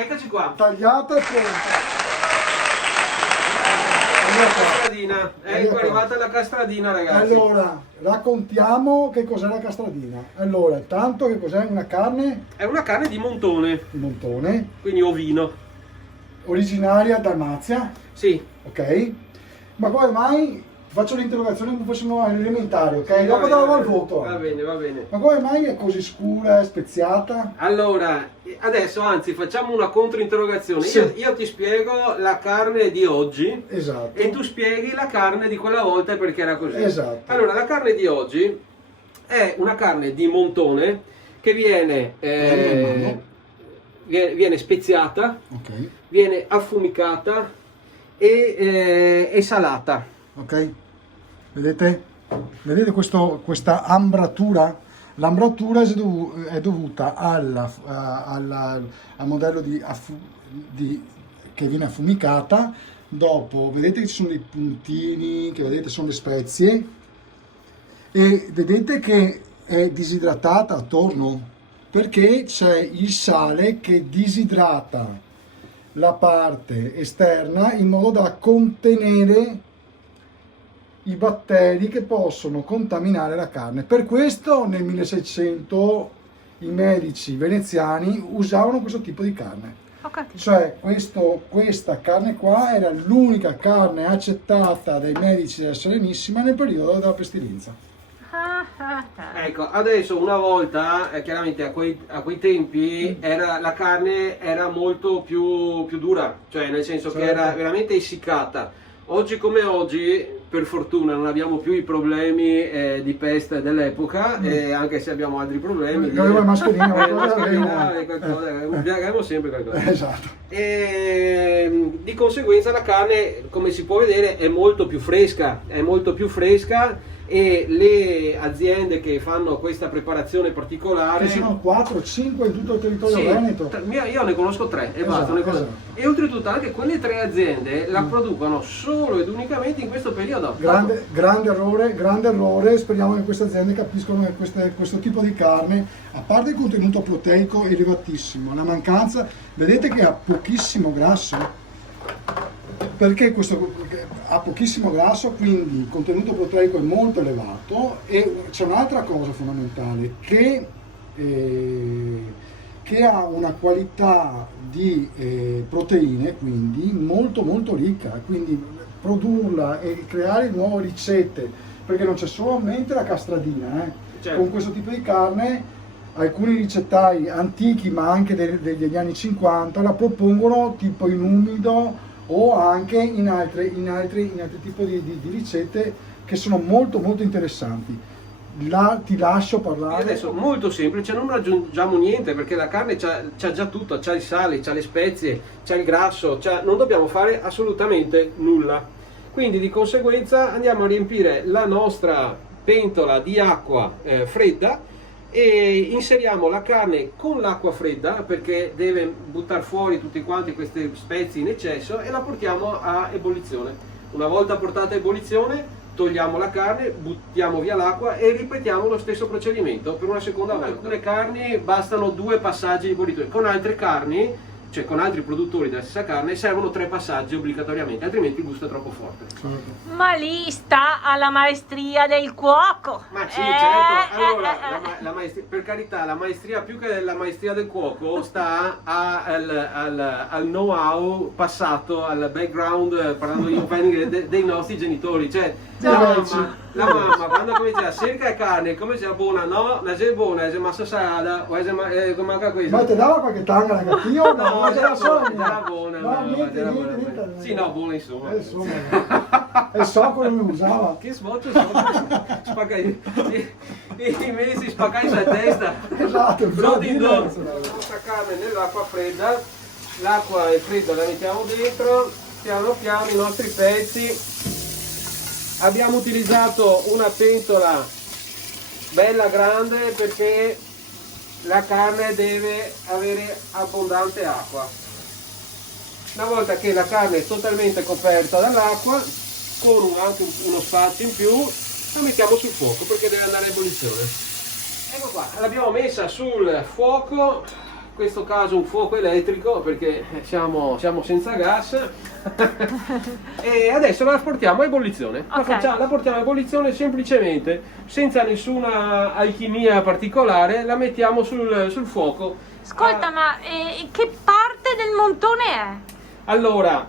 eccoci qua. Tagliata e pronta. Castradina, ecco è arrivata la castradina, ragazzi. Allora, raccontiamo che cos'è la castradina. Allora, intanto che cos'è una carne È una carne di montone, di montone, quindi ovino. originaria Dalmazia, Sì. ok? Ma come mai, faccio l'interrogazione come fossimo elementari, ok? Sì, Dopo va darò bene, il voto. Va bene, va bene. Ma come mai è così scura e speziata? Allora, adesso anzi facciamo una controinterrogazione. Sì. Io ti spiego la carne di oggi Esatto. e tu spieghi la carne di quella volta perché era così. Esatto. Allora, la carne di oggi è una carne di montone che viene speziata, Ok, viene affumicata e salata. ok. Vedete? Vedete questa ambratura? L'ambratura è dovuta al modello che viene affumicata. Dopo, vedete che ci sono dei puntini, che vedete sono le spezie. E vedete che è disidratata attorno perché c'è il sale che disidrata la parte esterna in modo da contenere i batteri che possono contaminare la carne. Per questo nel 1600 i medici veneziani usavano questo tipo di carne. Ho capito. Cioè questa carne qua era l'unica carne accettata dai medici della Serenissima nel periodo della pestilenza. Ecco, adesso una volta, chiaramente a quei tempi la carne era molto più dura, cioè nel senso che era veramente essiccata. Oggi come oggi, per fortuna, non abbiamo più i problemi di peste dell'epoca, anche se abbiamo altri problemi. Avevo la mascherina, abbiamo sempre qualcosa. Esatto. E di conseguenza la carne, come si può vedere, è molto più fresca, e le aziende che fanno questa preparazione particolare Che sono 4-5 in tutto il territorio sì, veneto. io ne conosco 3 e basta, Esatto. e oltretutto anche quelle 3 aziende la producono solo ed unicamente in questo periodo. Grande errore, speriamo che queste aziende capiscono che questo tipo di carne, a parte il contenuto proteico elevatissimo, la mancanza, vedete che ha pochissimo grasso, perché ha pochissimo grasso, quindi il contenuto proteico è molto elevato, e c'è un'altra cosa fondamentale, che ha una qualità di proteine quindi molto molto ricca, quindi produrla e creare nuove ricette, perché non c'è solamente la castradina, Certo. Con questo tipo di carne alcuni ricettai antichi ma anche degli anni 50 la propongono tipo in umido o anche in altri tipi di ricette che sono molto molto interessanti. Ti lascio parlare. E adesso molto semplice, non aggiungiamo niente perché la carne c'ha già tutto, c'ha il sale, c'ha le spezie, c'ha il grasso, non dobbiamo fare assolutamente nulla. Quindi di conseguenza andiamo a riempire la nostra pentola di acqua fredda e inseriamo la carne con l'acqua fredda perché deve buttare fuori tutti quanti queste spezie in eccesso e la portiamo a ebollizione. Una volta portata a ebollizione togliamo la carne, buttiamo via l'acqua e ripetiamo lo stesso procedimento per una seconda volta. Con alcune carni bastano 2 passaggi di bollitura, con altre carni, cioè con altri produttori della stessa carne, servono 3 passaggi obbligatoriamente, altrimenti il gusto è troppo forte. Ma lì sta alla maestria del cuoco. Ma sì, certo, allora la maestria, per carità, la maestria più che la maestria del cuoco sta al know-how passato, al background, parlando in dei nostri genitori, cioè la mamma quando comincia a cercare carne, come sia buona, no, la è buona, è massa salata, o è manca questo. Ma ti dava qualche tanga negativa? No, era buona. Niente. Sì, no, buona insomma. E so come mi usava. Che sboccio spacca i mesi, spaccai la testa. Esatto, La nostra carne nell'acqua fredda, l'acqua è fredda, la mettiamo dentro, piano piano i nostri pezzi. Abbiamo utilizzato una pentola bella grande perché la carne deve avere abbondante acqua. Una volta che la carne è totalmente coperta dall'acqua, con anche uno spazio in più, la mettiamo sul fuoco perché deve andare a ebollizione. Ecco qua, l'abbiamo messa sul fuoco questo caso un fuoco elettrico perché siamo senza gas. E adesso la portiamo a ebollizione. Ok. La portiamo a ebollizione semplicemente, senza nessuna alchimia particolare, la mettiamo sul fuoco. Ascolta, ma che parte del montone è? Allora,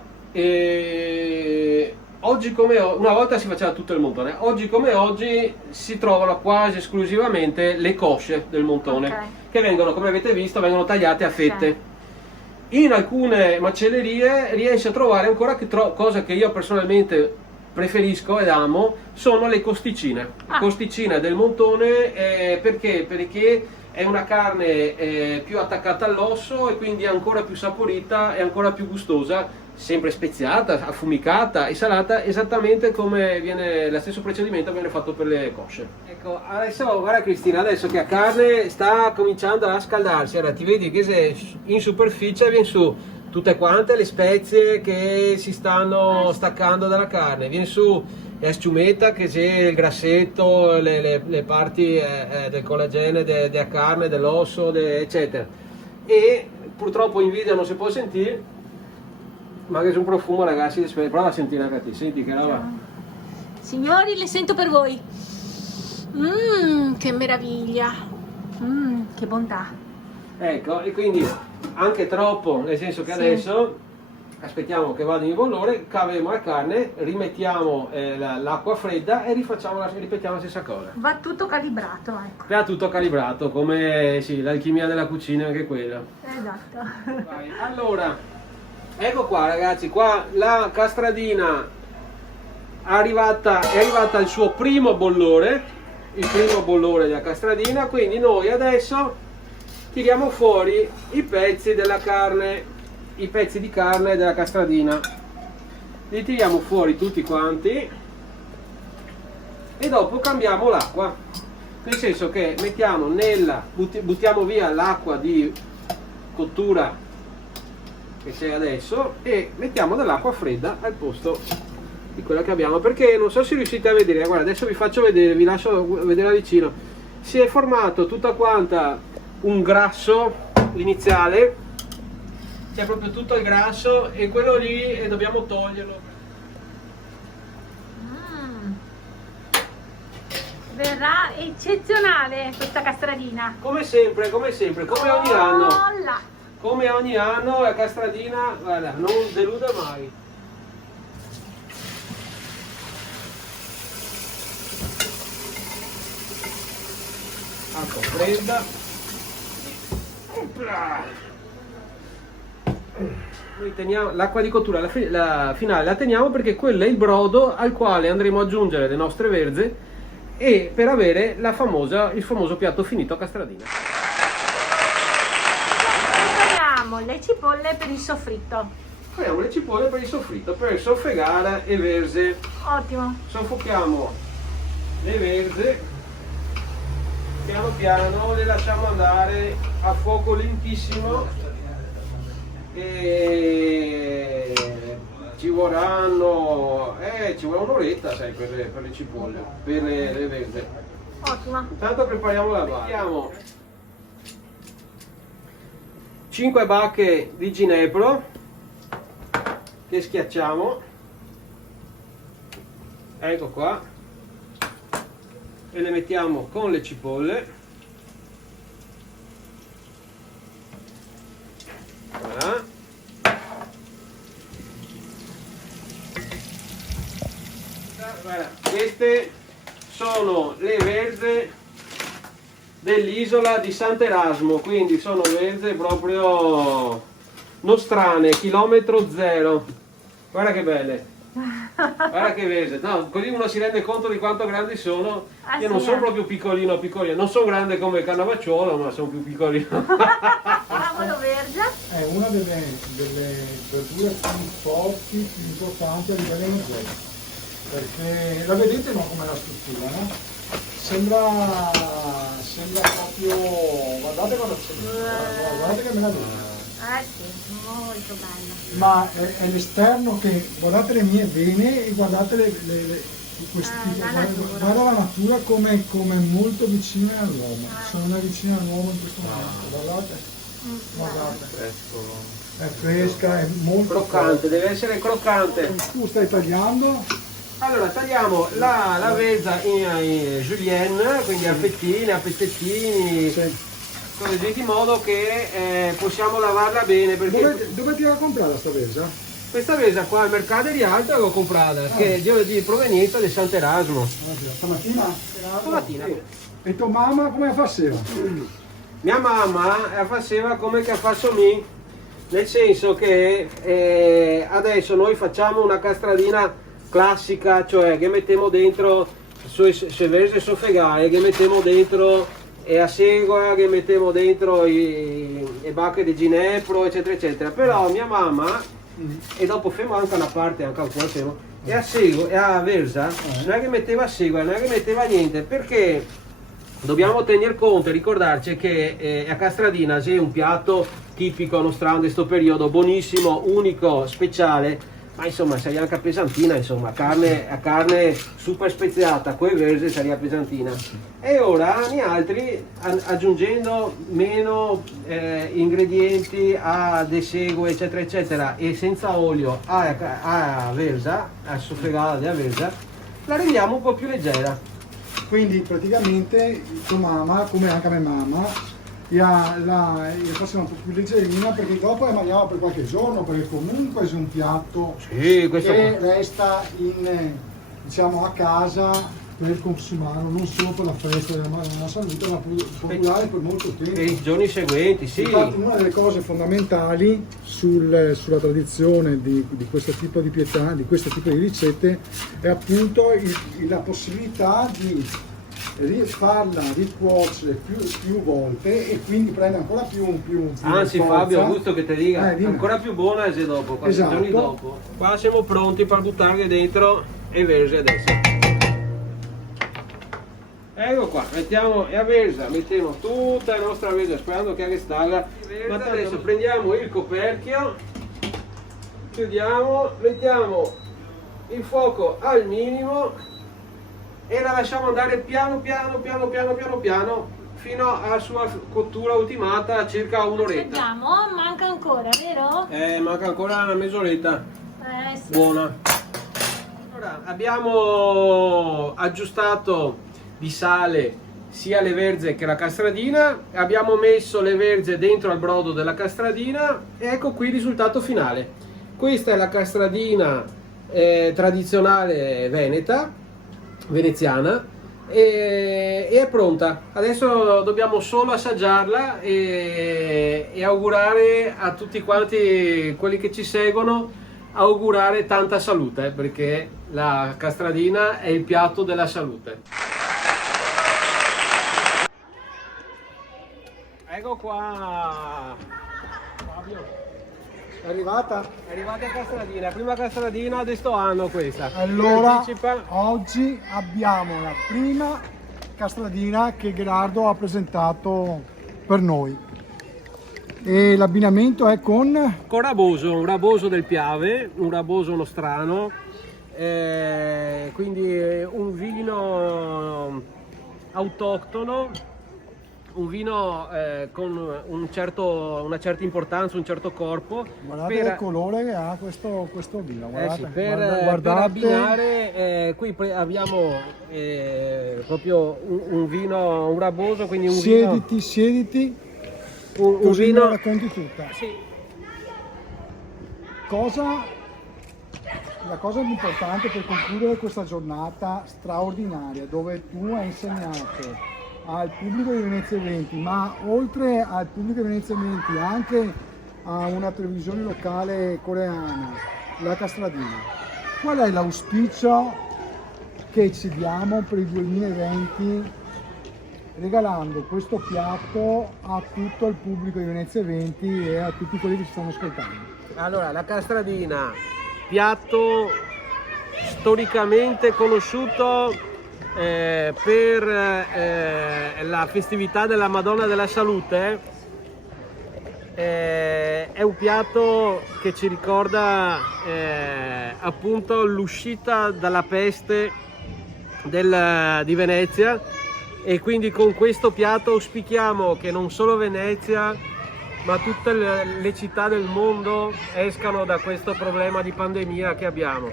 oggi come una volta si faceva tutto il montone, oggi come oggi si trovano quasi esclusivamente le cosce del montone, Ok. che vengono, come avete visto, vengono tagliate a fette. In alcune macellerie riesci a trovare ancora cosa che io personalmente preferisco ed amo, sono le costicine. Ah. Costicine del montone, perché? Perché è una carne più attaccata all'osso e quindi ancora più saporita e ancora più gustosa, sempre speziata, affumicata e salata, esattamente come viene lo stesso procedimento viene fatto per le cosce. Ecco, adesso guarda Cristina, adesso che la carne sta cominciando a scaldarsi, allora ti vedi che se in superficie viene su tutte quante le spezie che si stanno staccando dalla carne, viene su la sciumetta che c'è il grassetto, le parti del collagene della carne, dell'osso, eccetera. E purtroppo in video non si può sentire, ma che è un profumo, ragazzi, prova a sentire anche te, senti che roba. Signori, le sento per voi. Che meraviglia. Che bontà. Ecco, e quindi anche troppo, nel senso che Sì. adesso aspettiamo che vada in bollore, caviamo la carne, rimettiamo l'acqua fredda e ripetiamo la stessa cosa. Va tutto calibrato, ecco. Era tutto calibrato, come sì, l'alchimia della cucina, anche quella. Esatto. Vai. Allora, ecco qua ragazzi, qua la castradina è arrivata al suo primo bollore, il primo bollore della castradina, quindi noi adesso tiriamo fuori i pezzi della carne, i pezzi di carne della castradina, li tiriamo fuori tutti quanti e dopo cambiamo l'acqua, nel senso che mettiamo buttiamo via l'acqua di cottura che c'è adesso e mettiamo dell'acqua fredda al posto di quella che abbiamo, perché non so se riuscite a vedere, guarda, adesso vi faccio vedere, vi lascio vedere da vicino, si è formato tutta quanta un grasso iniziale, c'è proprio tutto il grasso e quello lì dobbiamo toglierlo. Verrà eccezionale questa castradina. Come sempre, come ogni anno. Oh là. Come ogni anno la castradina, guarda, non delude mai. Acqua fredda. Opla. Noi teniamo l'acqua di cottura, la finale la teniamo perché quello è il brodo al quale andremo ad aggiungere le nostre verze e per avere il famoso piatto finito a castradina. Prepariamo le cipolle per il soffritto. Prendiamo le cipolle per il soffritto, per soffregare le verze. Ottimo. Soffochiamo le verze, piano piano le lasciamo andare a fuoco lentissimo e ci vorrà un'oretta, sai, per le cipolle, per le verze. Ottimo. Intanto prepariamo la base. Mettiamo 5 bacche di ginepro che schiacciamo, ecco qua, e le mettiamo con le cipolle. Voilà. Guarda, queste sono le verze dell'isola di Sant'Erasmo, quindi sono verze proprio nostrane, chilometro zero. Guarda che belle, guarda che verze, no, così uno si rende conto di quanto grandi sono. Io non sono proprio piccolino, non sono grande come il Cannavacciuolo, ma sono più piccolino. Cavolo verza. È una delle verdure più forti, più importanti a livello energetico. Perché la vedete, no, come la struttura, no? Sembra proprio, guardate cosa c'è, guardate che meraviglia. Sì, molto bella. Ma è l'esterno che, guardate le mie vene e guardate La natura. guarda la natura come molto vicina all'uomo, sono vicina all'uomo in questo momento, guardate. Guardate, Fresco. è fresca, è molto Croccante, deve essere croccante. Tu stai tagliando? Allora tagliamo la vezza in julienne, quindi a fettine, a pezzettini, Sì. così di modo che possiamo lavarla bene, perché Dove ti hai comprato sta vesa? questa vezza qua al mercato di Rialto l'ho comprata, che è di provenienza di Sant'Erasmo. Stamattina? Stamattina. Sì. E tua mamma come la faceva? Mia mamma la faceva come che faccio me, nel senso che adesso noi facciamo una castradina classica, cioè che mettiamo dentro se verse soffegare, che mettiamo dentro a segua, che mettiamo dentro i bacche di ginepro, eccetera eccetera. Però mia mamma, e dopo femo anche una parte, anche un po' e a segua e a versa non è che metteva a segua, non è che metteva niente, perché dobbiamo tener conto e ricordarci che a castradina c'è un piatto tipico nostrano di questo periodo, buonissimo, unico, speciale, ma insomma sarebbe anche pesantina, insomma, a carne super speziata, poi verse sarebbe pesantina. E ora gli altri, aggiungendo meno ingredienti a de segue, eccetera eccetera, e senza olio a versa, a soffregata della versa, la rendiamo un po' più leggera. Quindi praticamente tua mamma, come anche a mia mamma, la faceva un po' più leggerina perché dopo la mangiava per qualche giorno, perché comunque è un piatto Sì, questo che resta diciamo, a casa per consumarlo, non solo per la festa della salute, ma può durare per molto tempo. e i giorni seguenti, sì. Infatti una delle cose fondamentali sulla tradizione di questo tipo di pietà, di questo tipo di ricette, è appunto la possibilità di farla ricuocere più volte e quindi prende ancora più Anzi forza. Fabio, gusto che ti dica, Dimmi. ancora più buona se dopo, qualche Esatto. giorni dopo. Qua siamo pronti per buttarle dentro e verse adesso. Ecco qua, mettiamo a versa, mettiamo tutta la nostra versa sperando che restalla. Ma adesso prendiamo il coperchio, chiudiamo, mettiamo il fuoco al minimo e la lasciamo andare piano piano fino alla sua cottura ultimata, circa un'oretta. Vediamo, manca ancora, vero? Manca ancora una mezz'oretta. Sì. Buona. Allora, abbiamo aggiustato di sale sia le verze che la castradina, abbiamo messo le verze dentro al brodo della castradina e ecco qui il risultato finale. Questa è la castradina tradizionale veneziana e è pronta. Adesso dobbiamo solo assaggiarla e augurare a tutti quanti quelli che ci seguono, augurare tanta salute, perché la castradina è il piatto della salute. Ecco qua Fabio, È arrivata? è arrivata la castradina, la prima castradina di sto anno questa. Allora, Anticipa. oggi abbiamo la prima castradina che Gerardo ha presentato per noi. E l'abbinamento è con Raboso, un raboso del Piave, un raboso nostrano, quindi un vino autoctono, un vino con una certa importanza, un certo corpo. Guardate il colore che ha questo vino. Guardate, Sì, per abbinare, qui abbiamo proprio un vino, un raboso, quindi un Siediti, un così vino. me la racconti tutta. Sì. La cosa importante per concludere questa giornata straordinaria, dove tu hai insegnato al pubblico di Venezia Eventi, ma oltre al pubblico di Venezia Eventi anche a una televisione locale coreana, la castradina. Qual è l'auspicio che ci diamo per il 2020 regalando questo piatto a tutto il pubblico di Venezia Eventi e a tutti quelli che ci stanno ascoltando? Allora, la castradina, piatto storicamente conosciuto per la festività della Madonna della Salute, è un piatto che ci ricorda appunto l'uscita dalla peste di Venezia, e quindi con questo piatto auspichiamo che non solo Venezia ma tutte le città del mondo escano da questo problema di pandemia che abbiamo.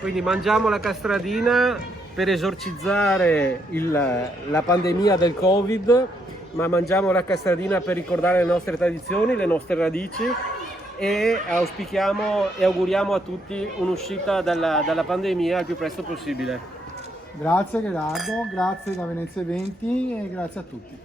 Quindi mangiamo la castradina per esorcizzare la pandemia del Covid, ma mangiamo la castradina per ricordare le nostre tradizioni, le nostre radici, e auspichiamo e auguriamo a tutti un'uscita dalla pandemia il più presto possibile. Grazie Gerardo, grazie da Venezia 20 e grazie a tutti.